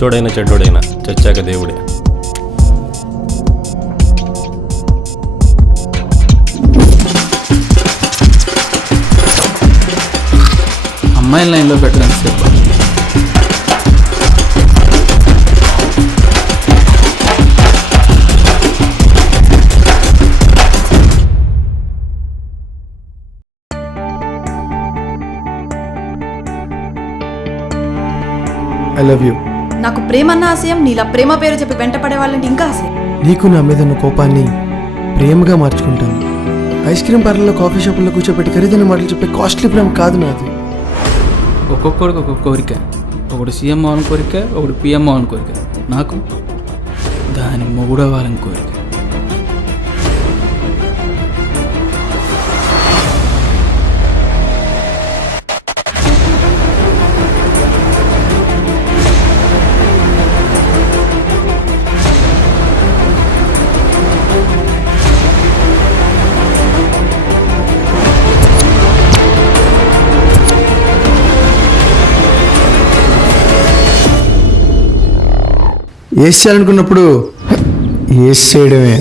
మంచోడైనా చెడ్డోడైనా చచ్చాక దేవుడే. అమ్మాయిల లైన్లో పెట్టడానికి సేపు ఐ లవ్ యూ. నాకు ప్రేమ అన్న ఆశయం, నీలా ప్రేమ పేరు చెప్పి వెంటపడే వాళ్ళంటే ఇంకా ఆశయం. నీకు నా మీద ఉన్న కోపాన్ని ప్రేమగా మార్చుకుంటాను. ఐస్ క్రీమ్ పార్లర్లో, కాఫీ షాపుల్లో కూర్చోబెట్టి ఖరీదైన మాటలు చెప్పే కాస్ట్లీ ప్రేమ కాదు నాది. ఒక్కొక్కడికి ఒక్కొక్క కోరిక. ఒకడు సీఎం అవ్వాలని కోరిక, ఒకడు పిఎం అవ్వాలని కోరిక. నాకు దాని మొగుడవ్వాలని కోరిక. వేసి చేయాలనుకున్నప్పుడు వేసి చేయడమే.